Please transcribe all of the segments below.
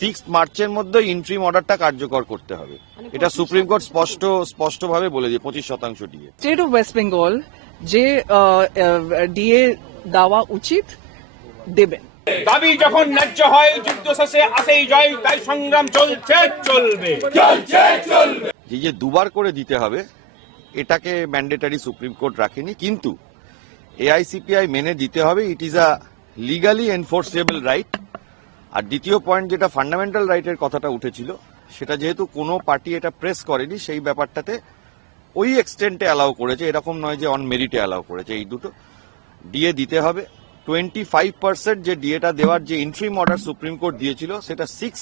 6 মার্চের মধ্যে ইন্ট্রিম অর্ডারটা কার্যকর করতে হবে, এটা সুপ্রিম কোর্ট স্পষ্টভাবে বলে দিয়ে 25% দিয়ে। স্টেট অফ ওয়েস্ট বেঙ্গল যে ডিএ দেওয়া উচিত দেবেন। দাবি যখন ন্যায্য হয় যুদ্ধ শেষে আসেই জয়, তাই সংগ্রাম চলছে চলবে। যে দুবার করে দিতে হবে এটাকে ম্যান্ডেটারি সুপ্রিম কোর্ট রাখেনি, কিন্তু এআইসিপিআই মেনে দিতে হবে, it is a legally enforceable right. আর দ্বিতীয় পয়েন্ট যেটা ফান্ডামেন্টাল রাইটের কথাটা উঠেছিল, সেটা যেহেতু কোনো পার্টি এটা প্রেস করেনি, সেই ব্যাপারটাতে ওই এক্সটেন্টে অ্যালাউ করেছে, এরকম নয় যে অন মেরিটে অ্যালাউ করেছে। এই দুটো ডিএ দিতে হবে। 25% যে ডিএটা দেওয়ার যে ইন্ট্রিম অর্ডার সুপ্রিম কোর্ট দিয়েছিল, সেটা 6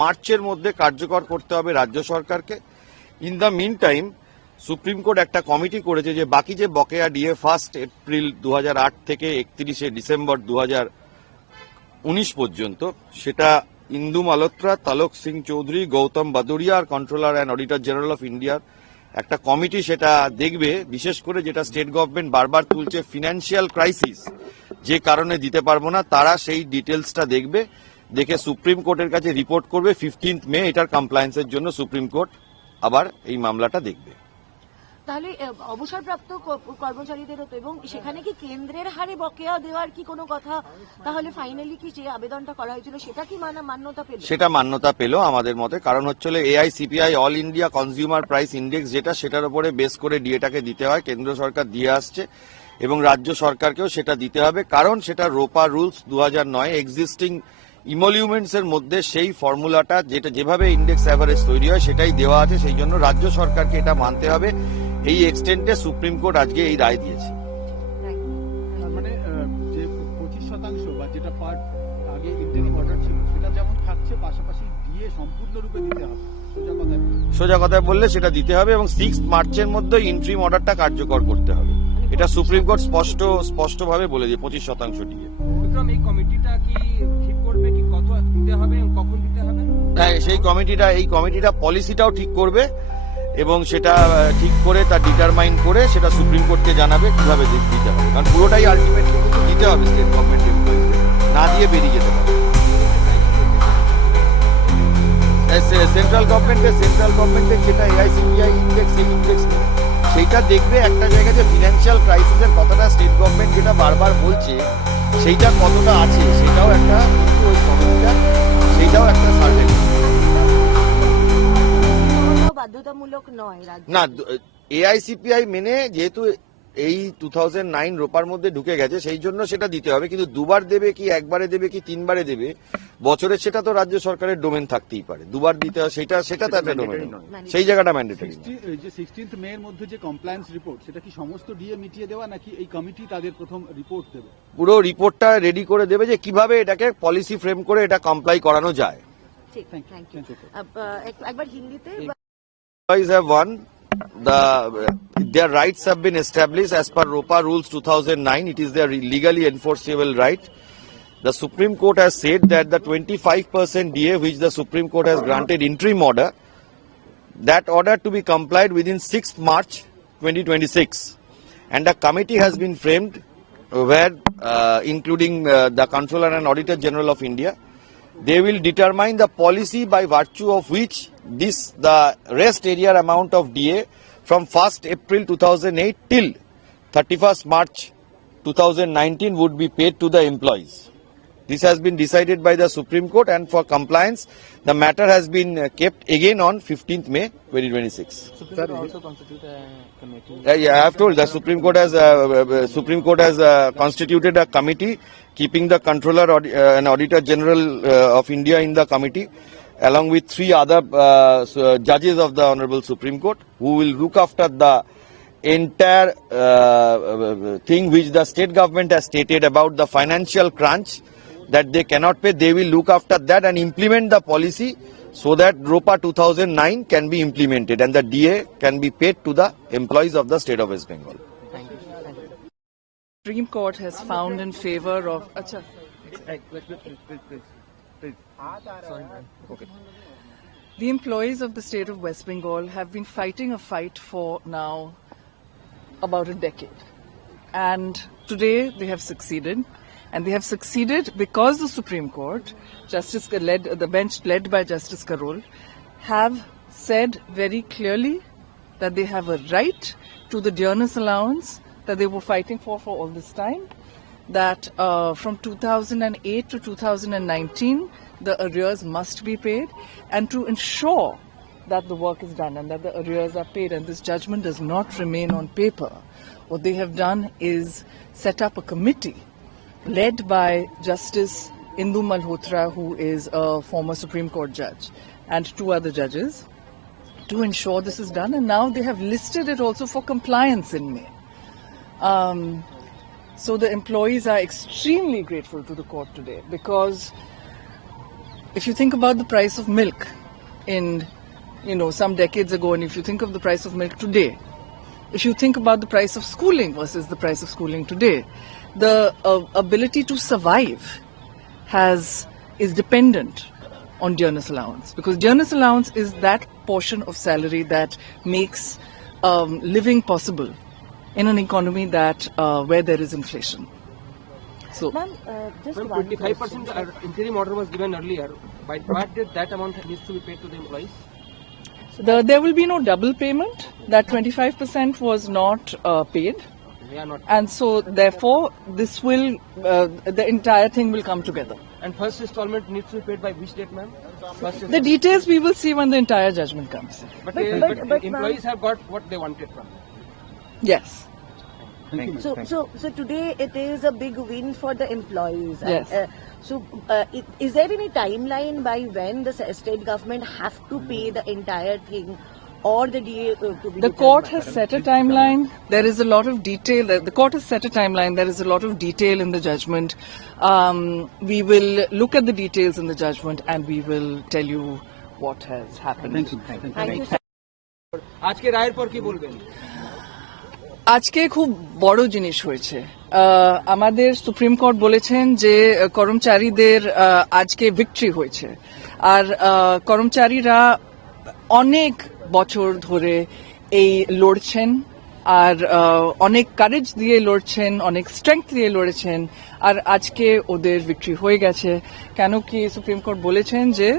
মার্চের মধ্যে কার্যকর করতে হবে রাজ্য সরকারকে। In the mean time supreme court একটা কমিটি করেছে যে বাকি যে বকেয়া ডিএ 1 এপ্রিল 2008 থেকে 31 ডিসেম্বর 2019 পর্যন্ত, সেটা ইন্দু মালহোত্রা, তালক সিং চৌধুরী, গৌতম বাদুরিয়া আর controller and auditor general of ইন্ডিয়ার একটা কমিটি সেটা দেখবে। বিশেষ করে যেটা স্টেট গভর্নমেন্ট বারবার তুলছে, ফিনান্সিয়াল ক্রাইসিস, যে কারণে দিতে পারবো না, তারা সেই ডিটেলসটা দেখবে, দেখে সুপ্রিম কোর্টের কাছে রিপোর্ট করবে। 15 মে এটার কমপ্লায়েন্সের জন্য সুপ্রিম কোর্ট আবার এই মামলাটা দেখবে। তাহলে অবসরপ্রাপ্ত কর্মচারীদেরও তো, এবং সেখানে কি কেন্দ্রের হারে বকেয়া দেওয়ার কি কোনো কথা, তাহলে ফাইনালি কি যে আবেদনটা করা হয়েছিল সেটা কি মান্যতা পেল? সেটা মান্যতা পেল আমাদের মতে, কারণ হচ্ছে AICPI all India consumer price index, যেটা সেটার উপরে বেস করে ডিএটাকে দিতে হয়, কেন্দ্র সরকার দিয়ে আসছে এবং রাজ্য সরকারকেও সেটা দিতে হবে, কারণ সেটা রোপা রুলস 2009 এক্সিস্টিং ইমলিউমেন্টস এর মধ্যে সেই ফর্মুলাটা যেটা যেভাবে ইন্ডেক্স অ্যাভারেজ তৈরি হয় সেটাই দেওয়া আছে, সেই জন্য রাজ্য সরকারকে এটা মানতে হবে। এই এক্সটেন্টে সুপ্রিম কোর্ট আজকে এই রায় দিয়েছে। মানে যে 25% বা যেটা পার্ট আগে ইন্টারিম অর্ডার ছিল সেটা যেমন থাকছে, পাশাপাশি দিয়ে সম্পূর্ণরূপে দিতে হবে। সোজা কথায় বললে সেটা দিতে হবে এবং 6 মার্চের মধ্যে ইন্ট্রিম অর্ডারটা কার্যকর করতে হবে, এটা সুপ্রিম কোর্ট স্পষ্টভাবে বলে দিয়ে 25% দিয়ে। এই কমিটিটা কি ঠিক করবে কি কত দিতে হবে এবং কখন দিতে হবে? হ্যাঁ, সেই কমিটিটা পলিসিটাও ঠিক করবে এবং সেটা ঠিক করে তা ডিটারমাইন করে সেটা সুপ্রিম কোর্টকে জানাবে কিভাবে দিতে হবে, কারণ পুরোটাই আলটিমেটলি কিন্তু দিতে হবে স্টেট গভর্নমেন্ট এমপ্লয়িজদের, না দিয়ে বেরিয়ে যেতে হবে। সেন্ট্রাল গভর্নমেন্টের যেটা এআইসিপিআই ইন্ডেক্স, সেই ইন্ডেক্স সেইটা দেখবে একটা জায়গায় যে ফিনান্সিয়াল ক্রাইসিসের কথাটা স্টেট গভর্নমেন্ট যেটা বারবার বলছে সেইটা কতটা আছে, সেটাও একটা ওই কমিটিটা সেইটাও একটা সার্ভে। বাধ্যতামূলক নয় না, এআইসিপিআই মেনে যেহেতু এই 2009 রোপার মধ্যে ঢুকে গেছে, সেই জন্য সেটা দিতে হবে, কিন্তু দুবার দেবে কি একবারে দেবে কি তিনবারে দেবে বছরে, সেটা তো রাজ্য সরকারের ডোমেন থাকতেই পারে। দুবার দিতে হয় সেটা তো একটা ডোমেন, সেই জায়গাটা ম্যান্ডেটরি। যে 16 মে এর মধ্যে যে কমপ্লায়েন্স রিপোর্ট, সেটা কি সমস্ত ডিএ মিটিয়ে দেওয়া, নাকি এই কমিটি তাদের প্রথম রিপোর্ট দেবে? পুরো রিপোর্টটা রেডি করে দেবে যে কিভাবে এটাকে পলিসি ফ্রেম করে এটা কমপ্লাই করানো যায়। ঠিক, থ্যাংক ইউ। একবার হিন্দিতে Employees have won. Their rights have been established as per ROPA rules 2009. It is their legally enforceable right. The Supreme Court has said that the 25% DA which the Supreme Court has granted interim order, that order to be complied within 6th March 2026. And a committee has been framed where including the Controller and Auditor General of India. They will determine the policy by virtue of which the rest area amount of DA from 1st April 2008 till 31st March 2019 would be paid to the employees. This has been decided by the Supreme Court, and for compliance the matter has been kept again on 15th May 2026. Supreme Court also constitute a committee. Yeah, I have told the Supreme Court has constituted a committee, keeping the Controller and Auditor General of India in the committee, along with 3 other judges of the Honorable Supreme Court, who will look after the entire thing which the state government has stated about the financial crunch that they cannot pay. They will look after that and implement the policy so that ROPA 2009 can be implemented and the DA can be paid to the employees of the state of West Bengal. Supreme Court has found in favor of the employees of the state of West Bengal have been fighting a fight for now about a decade, and today they have succeeded, And they have succeeded because the Supreme Court, the bench led by Justice Karol, have said very clearly that they have a right to the dearness allowance that they were fighting for all this time, that from 2008 to 2019, the arrears must be paid, and to ensure that the work is done and that the arrears are paid and this judgment does not remain on paper, what they have done is set up a committee led by Justice Indu Malhotra, who is a former Supreme Court judge, and 2 other judges, to ensure this is done. And now they have listed it also for compliance in May. So the employees are extremely grateful to the court today, because if you think about the price of milk in, some decades ago, and if you think of the price of milk today, if you think about the price of schooling versus the price of schooling today, the ability to survive is dependent on dearness allowance, because dearness allowance is that portion of salary that makes living possible in an economy that where there is inflation. So, Ma'am, just Ma'am, one 25% question. interim order was given earlier. By what date that amount needs to be paid to the employees? there will be no double payment. That 25% was not paid, They are not. and so therefore this will the entire thing will come together. And first installment needs to be paid by which date, ma'am? The details we will see when the entire judgment comes. But but employees have got what they wanted from. Yes. So today it is a big win for the employees. Yes. Is there any timeline by when the state government have to pay the entire thing, or the DA to be? The court has set a timeline. There is a lot of detail. The court has set a timeline. There is a lot of detail in the judgment. We will look at the details in the judgment and we will tell you what has happened. Thank you, sir. আজকে রায়ের পর কি বলবেন? আজকে খুব বড় জিনিস হয়েছে। আমাদের সুপ্রিম কোর্ট বলেছেন যে কর্মচারীদের আজকে ভিক্টরি হয়েছে, আর কর্মচারীরা অনেক বছর ধরে এই লড়ছেন, আর অনেক কারেজ দিয়ে লড়ছেন, অনেক স্ট্রেংথ দিয়ে লড়েছেন, আর আজকে ওদের ভিক্টরি হয়ে গেছে। কেন কি সুপ্রিম কোর্ট বলেছেন যে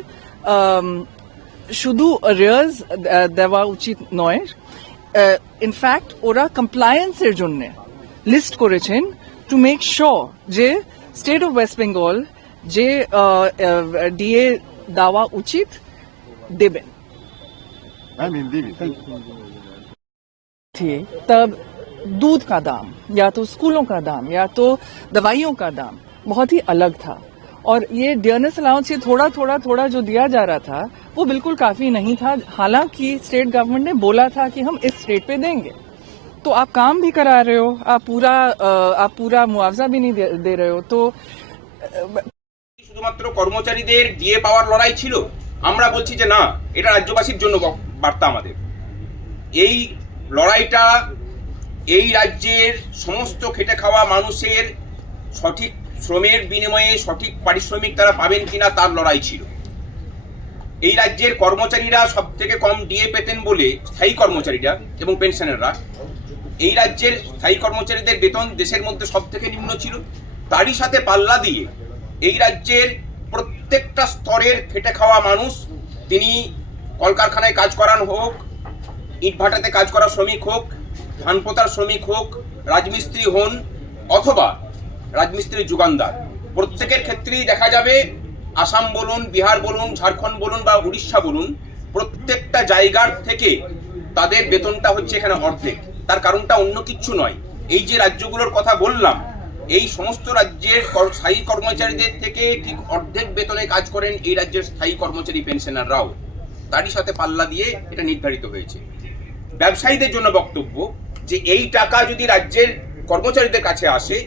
শুধু রেয়ার্স দেওয়া উচিত নয়, ইনফ্যাক্ট ওরা কমপ্লায়েন্সের জন্য লিস্ট করেছেন টু মেক শিওর যে স্টেট অফ ওয়েস্ট বেঙ্গল যে ডিএ দেওয়া উচিত দেবেন। तब दूध का दाम या तो स्कूलों का दाम या तो दवाइयों का दाम बहुत ही अलग था, और ये डियरनेस अलाउंस ये थोड़ा जो दिया जा रहा था वो बिल्कुल काफी नहीं था। हालांकि स्टेट गवर्नमेंट ने बोला था कि हम इस रेट पे देंगे, तो आप काम भी करा रहे हो, आप पूरा मुआवजा भी नहीं दे रहे हो। तो শুধুমাত্র কর্মচারীদের ডিএ পাওয়ার লড়াই ছিল? আমরা বলছি যে না, এটা রাজ্যবাসীর জন্য বার্তা আমাদের। এই লড়াইটা এই রাজ্যের সমস্ত খেটে খাওয়া মানুষের সঠিক শ্রমের বিনিময়ে সঠিক পারিশ্রমিক তারা পাবেন কিনা তার লড়াই ছিল। এই রাজ্যের কর্মচারীরা সব থেকে কম ডিএ পেতেন বলে, স্থায়ী কর্মচারীরা এবং পেনশনাররা, এই রাজ্যের স্থায়ী কর্মচারীদের বেতন দেশের মধ্যে সব থেকে নিম্ন ছিল। তারই সাথে পাল্লা দিয়ে এই রাজ্যের প্রত্যেকটা স্তরের খেটে খাওয়া মানুষ, তিনি কলকারখানায় কাজ করান হোক, ইটভাটাতে কাজ করা শ্রমিক হোক, ধান পোতার শ্রমিক হোক, রাজমিস্ত্রি হন অথবা রাজমিস্ত্রির যোগানদার, প্রত্যেকের ক্ষেত্রেই দেখা যাবে আসাম বলুন, বিহার বলুন, ঝাড়খণ্ড বলুন বা উড়িষ্যা বলুন, প্রত্যেকটা জায়গার থেকে তাদের বেতনটা হচ্ছে এখানে অর্ধেক। তার কারণটা অন্য কিচ্ছু নয়, এই যে রাজ্যগুলোর কথা বললাম, এই সমস্ত রাজ্যের স্থায়ী কর্মচারীদের থেকে ঠিক অর্ধেক বেতনে কাজ করেন এই রাজ্যের স্থায়ী কর্মচারী পেনশনাররাও। তারই সাথে পাল্লা দিয়ে এটা নির্ধারিত হয়েছে। ব্যবসায়ীদের জন্য বক্তব্য যে এই টাকা যদি রাজ্যের কর্মচারীদের কাছে আসে,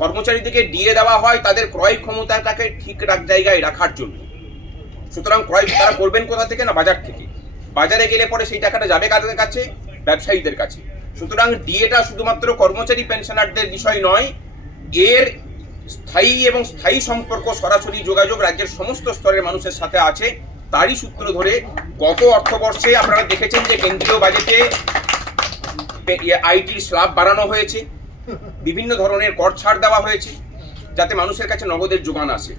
কর্মচারীদেরকে দিয়ে দেওয়া হয় তাদের ক্রয় ক্ষমতাটাকে ঠিক জায়গায় রাখার জন্য। সুতরাং ক্রয় তারা করবেন কোথা থেকে? না, বাজার থেকে। বাজারে গেলে পরে সেই টাকাটা যাবে কাদের কাছে? ব্যবসায়ীদের কাছে। সুতরাং ডিএটা শুধুমাত্র কর্মচারী পেনশনারদের বিষয় নয়, এর স্থায়ী এবং স্থায়ী সম্পর্ক, সরাসরি যোগাযোগ রাজ্যের সমস্ত স্তরের মানুষের সাথে আছে। তারই সূত্র ধরে গত অর্থবর্ষে আপনারা দেখেছেন যে কেন্দ্রীয় বাজেটে আইটির স্ল্যাব বাড়ানো হয়েছে, বিভিন্ন ধরনের কর ছাড় দেওয়া হয়েছে, যাতে মানুষের কাছে নগদের যোগান আসে।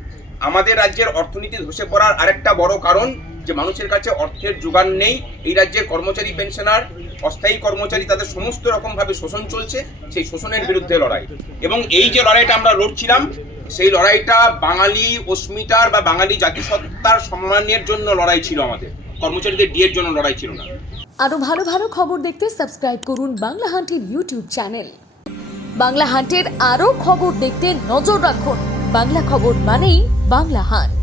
আমাদের রাজ্যের অর্থনীতি ধসে পড়ার আরেকটা বড় কারণ যে মানুষের কাছে অর্থের যোগান নেই। এই রাজ্যের কর্মচারী, পেনশনার, অস্থায়ী কর্মচারী, তাদের সমস্ত রকমভাবে শোষণ চলছে, সেই শোষণের বিরুদ্ধে লড়াই। এবং এই যে লড়াইটা আমরা লড়ছিলাম, সেই লড়াইটা বাঙালি অস্মিতার বা বাঙালি জাতিসত্তার সম্মানের জন্য লড়াই ছিল, আমাদের কর্মচারীদের ডিএর জন্য লড়াই ছিল না। আরো ভালো ভালো খবর দেখতে সাবস্ক্রাইব করুন বাংলা হান্টের ইউটিউব চ্যানেল। বাংলা হান্টের আরো খবর দেখতে নজর রাখুন। বাংলা খবর মানেই বাংলা হান্ট।